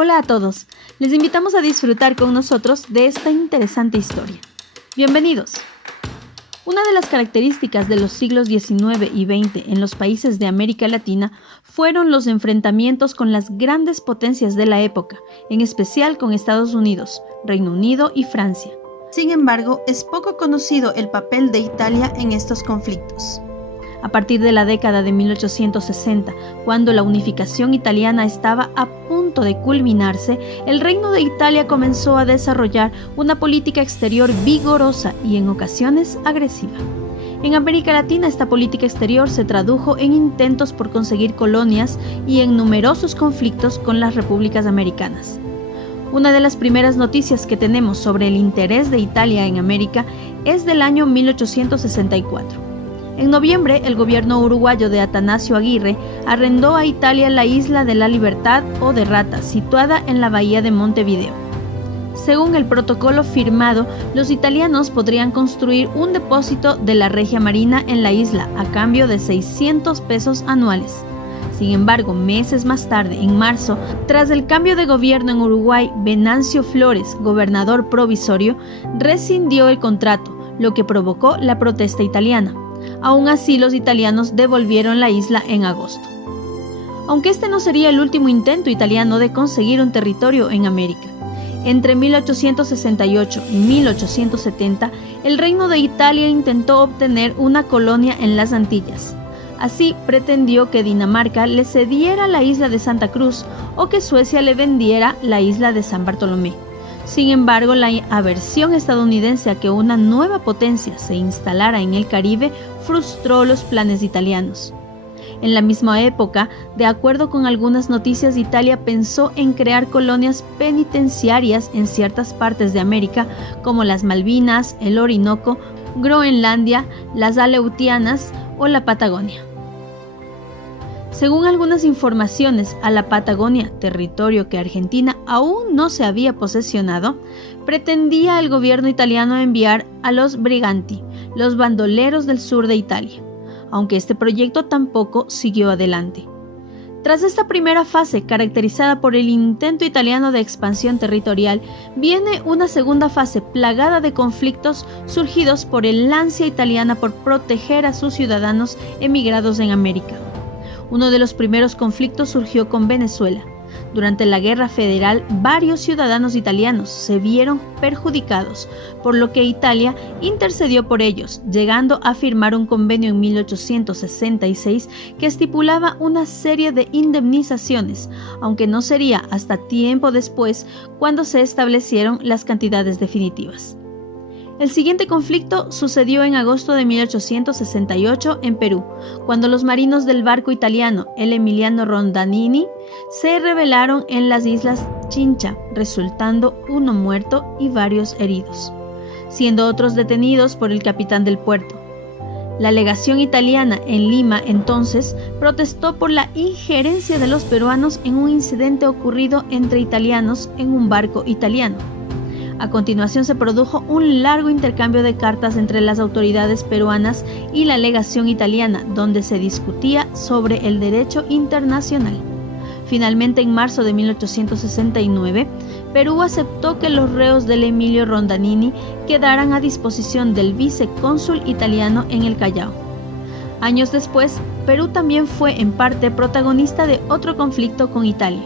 Hola a todos, les invitamos a disfrutar con nosotros de esta interesante historia. Bienvenidos. Una de las características de los siglos XIX y XX en los países de América Latina fueron los enfrentamientos con las grandes potencias de la época, en especial con Estados Unidos, Reino Unido y Francia. Sin embargo, es poco conocido el papel de Italia en estos conflictos. A partir de la década de 1860, cuando la unificación italiana estaba a punto de culminarse, el Reino de Italia comenzó a desarrollar una política exterior vigorosa y en ocasiones agresiva. En América Latina, esta política exterior se tradujo en intentos por conseguir colonias y en numerosos conflictos con las repúblicas americanas. Una de las primeras noticias que tenemos sobre el interés de Italia en América es del año 1864. En noviembre, el gobierno uruguayo de Atanasio Aguirre arrendó a Italia la isla de la Libertad o de Rata, situada en la bahía de Montevideo. Según el protocolo firmado, los italianos podrían construir un depósito de la Regia Marina en la isla a cambio de 600 pesos anuales. Sin embargo, meses más tarde, en marzo, tras el cambio de gobierno en Uruguay, Venancio Flores, gobernador provisorio, rescindió el contrato, lo que provocó la protesta italiana. Aún así, los italianos devolvieron la isla en agosto. Aunque este no sería el último intento italiano de conseguir un territorio en América. Entre 1868 y 1870, el Reino de Italia intentó obtener una colonia en las Antillas. Así, pretendió que Dinamarca le cediera la isla de Santa Cruz o que Suecia le vendiera la isla de San Bartolomé. Sin embargo, la aversión estadounidense a que una nueva potencia se instalara en el Caribe frustró los planes italianos. En la misma época, de acuerdo con algunas noticias, Italia pensó en crear colonias penitenciarias en ciertas partes de América, como las Malvinas, el Orinoco, Groenlandia, las Aleutianas o la Patagonia. Según algunas informaciones, a la Patagonia, territorio que Argentina aún no se había posesionado, pretendía el gobierno italiano enviar a los briganti, los bandoleros del sur de Italia, aunque este proyecto tampoco siguió adelante. Tras esta primera fase, caracterizada por el intento italiano de expansión territorial, viene una segunda fase plagada de conflictos surgidos por el ansia italiana por proteger a sus ciudadanos emigrados en América. Uno de los primeros conflictos surgió con Venezuela. Durante la Guerra Federal, varios ciudadanos italianos se vieron perjudicados, por lo que Italia intercedió por ellos, llegando a firmar un convenio en 1866 que estipulaba una serie de indemnizaciones, aunque no sería hasta tiempo después cuando se establecieron las cantidades definitivas. El siguiente conflicto sucedió en agosto de 1868 en Perú, cuando los marinos del barco italiano el Emiliano Rondanini se rebelaron en las islas Chincha, resultando uno muerto y varios heridos, siendo otros detenidos por el capitán del puerto. La legación italiana en Lima entonces protestó por la injerencia de los peruanos en un incidente ocurrido entre italianos en un barco italiano. A continuación se produjo un largo intercambio de cartas entre las autoridades peruanas y la legación italiana, donde se discutía sobre el derecho internacional. Finalmente, en marzo de 1869, Perú aceptó que los reos del Emilio Rondanini quedaran a disposición del vicecónsul italiano en el Callao. Años después, Perú también fue en parte protagonista de otro conflicto con Italia.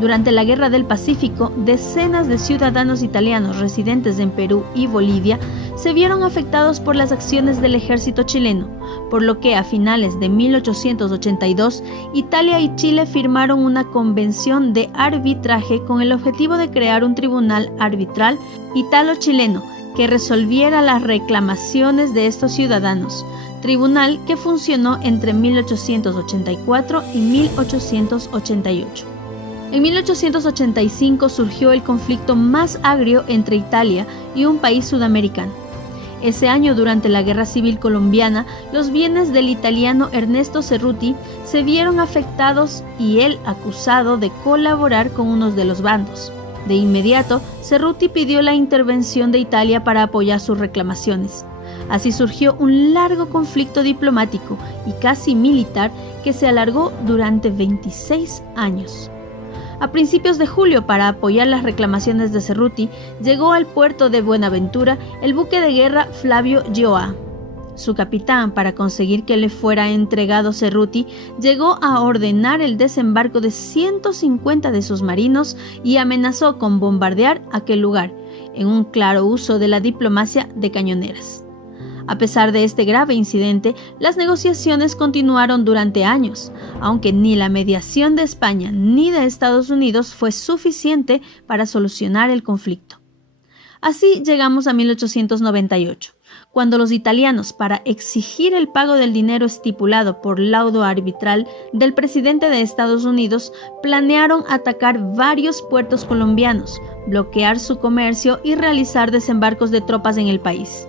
Durante la Guerra del Pacífico, decenas de ciudadanos italianos residentes en Perú y Bolivia se vieron afectados por las acciones del ejército chileno, por lo que a finales de 1882, Italia y Chile firmaron una convención de arbitraje con el objetivo de crear un tribunal arbitral italo-chileno que resolviera las reclamaciones de estos ciudadanos, tribunal que funcionó entre 1884 y 1888. En 1885 surgió el conflicto más agrio entre Italia y un país sudamericano. Ese año, durante la Guerra Civil Colombiana, los bienes del italiano Ernesto Cerruti se vieron afectados y él acusado de colaborar con uno de los bandos. De inmediato, Cerruti pidió la intervención de Italia para apoyar sus reclamaciones. Así surgió un largo conflicto diplomático y casi militar que se alargó durante 26 años. A principios de julio, para apoyar las reclamaciones de Cerruti, llegó al puerto de Buenaventura el buque de guerra Flavio Gioa. Su capitán, para conseguir que le fuera entregado Cerruti, llegó a ordenar el desembarco de 150 de sus marinos y amenazó con bombardear aquel lugar, en un claro uso de la diplomacia de cañoneras. A pesar de este grave incidente, las negociaciones continuaron durante años, aunque ni la mediación de España ni de Estados Unidos fue suficiente para solucionar el conflicto. Así llegamos a 1898, cuando los italianos, para exigir el pago del dinero estipulado por laudo arbitral del presidente de Estados Unidos, planearon atacar varios puertos colombianos, bloquear su comercio y realizar desembarcos de tropas en el país.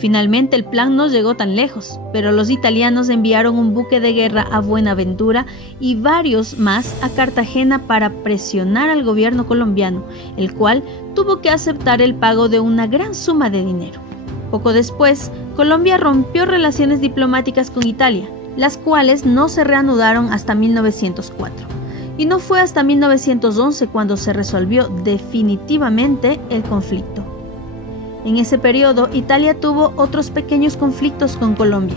Finalmente el plan no llegó tan lejos, pero los italianos enviaron un buque de guerra a Buenaventura y varios más a Cartagena para presionar al gobierno colombiano, el cual tuvo que aceptar el pago de una gran suma de dinero. Poco después, Colombia rompió relaciones diplomáticas con Italia, las cuales no se reanudaron hasta 1904. Y no fue hasta 1911 cuando se resolvió definitivamente el conflicto. En ese periodo, Italia tuvo otros pequeños conflictos con Colombia.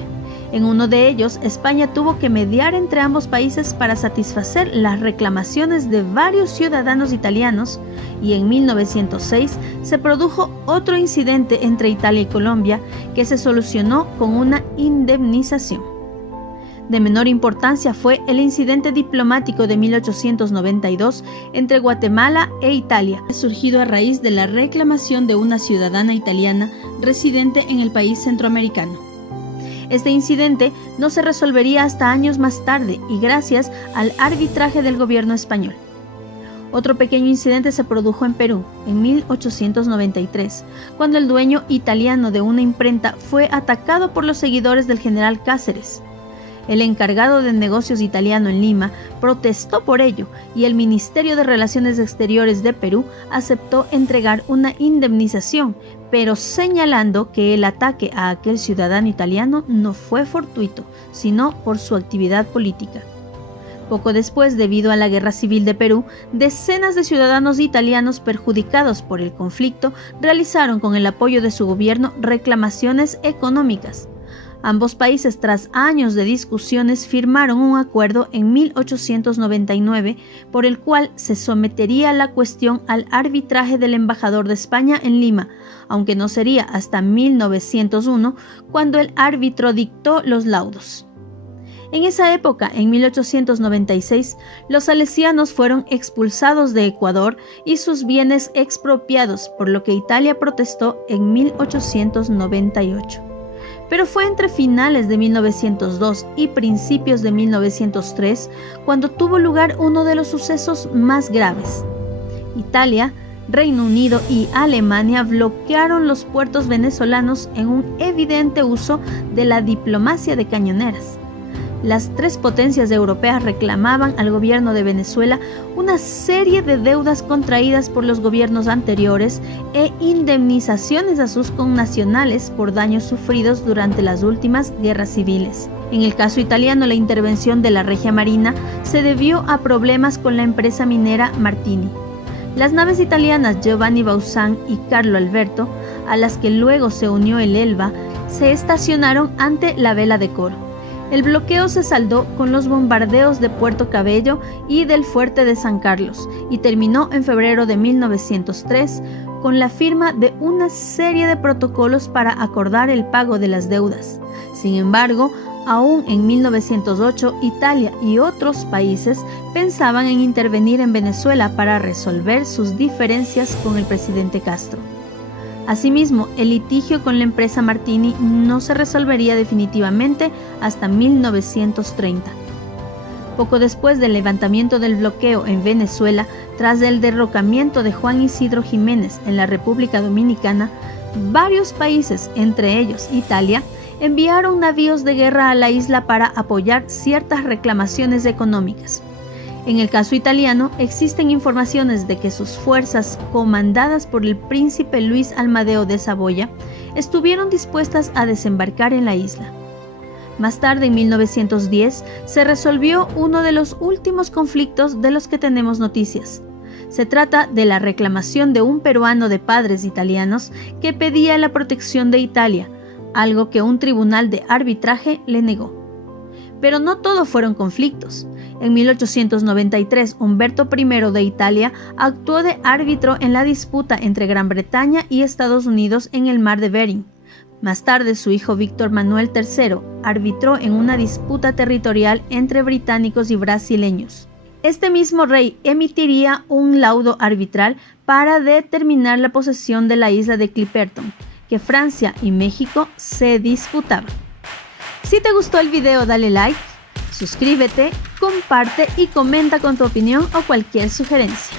En uno de ellos, España tuvo que mediar entre ambos países para satisfacer las reclamaciones de varios ciudadanos italianos, y en 1906 se produjo otro incidente entre Italia y Colombia que se solucionó con una indemnización. De menor importancia fue el incidente diplomático de 1892 entre Guatemala e Italia, surgido a raíz de la reclamación de una ciudadana italiana residente en el país centroamericano. Este incidente no se resolvería hasta años más tarde y gracias al arbitraje del gobierno español. Otro pequeño incidente se produjo en Perú, en 1893, cuando el dueño italiano de una imprenta fue atacado por los seguidores del general Cáceres. El encargado de negocios italiano en Lima protestó por ello y el Ministerio de Relaciones Exteriores de Perú aceptó entregar una indemnización, pero señalando que el ataque a aquel ciudadano italiano no fue fortuito, sino por su actividad política. Poco después, debido a la Guerra Civil de Perú, decenas de ciudadanos italianos perjudicados por el conflicto realizaron con el apoyo de su gobierno reclamaciones económicas. Ambos países, tras años de discusiones, firmaron un acuerdo en 1899 por el cual se sometería la cuestión al arbitraje del embajador de España en Lima, aunque no sería hasta 1901 cuando el árbitro dictó los laudos. En esa época, en 1896, los salesianos fueron expulsados de Ecuador y sus bienes expropiados, por lo que Italia protestó en 1898. Pero fue entre finales de 1902 y principios de 1903 cuando tuvo lugar uno de los sucesos más graves. Italia, Reino Unido y Alemania bloquearon los puertos venezolanos en un evidente uso de la diplomacia de cañoneras. Las tres potencias europeas reclamaban al gobierno de Venezuela una serie de deudas contraídas por los gobiernos anteriores e indemnizaciones a sus connacionales por daños sufridos durante las últimas guerras civiles. En el caso italiano, la intervención de la Regia Marina se debió a problemas con la empresa minera Martini. Las naves italianas Giovanni Bauzán y Carlo Alberto, a las que luego se unió el Elba, se estacionaron ante la Vela de Coro. El bloqueo se saldó con los bombardeos de Puerto Cabello y del fuerte de San Carlos y terminó en febrero de 1903 con la firma de una serie de protocolos para acordar el pago de las deudas. Sin embargo, aún en 1908, Italia y otros países pensaban en intervenir en Venezuela para resolver sus diferencias con el presidente Castro. Asimismo, el litigio con la empresa Martini no se resolvería definitivamente hasta 1930. Poco después del levantamiento del bloqueo en Venezuela, tras el derrocamiento de Juan Isidro Jiménez en la República Dominicana, varios países, entre ellos Italia, enviaron navíos de guerra a la isla para apoyar ciertas reclamaciones económicas. En el caso italiano, existen informaciones de que sus fuerzas, comandadas por el príncipe Luis Almadeo de Saboya, estuvieron dispuestas a desembarcar en la isla. Más tarde, en 1910, se resolvió uno de los últimos conflictos de los que tenemos noticias. Se trata de la reclamación de un peruano de padres italianos que pedía la protección de Italia, algo que un tribunal de arbitraje le negó. Pero no todo fueron conflictos. En 1893, Humberto I de Italia actuó de árbitro en la disputa entre Gran Bretaña y Estados Unidos en el mar de Bering. Más tarde, su hijo Víctor Manuel III arbitró en una disputa territorial entre británicos y brasileños. Este mismo rey emitiría un laudo arbitral para determinar la posesión de la isla de Clipperton, que Francia y México se disputaban. Si te gustó el video, dale like, suscríbete, comparte y comenta con tu opinión o cualquier sugerencia.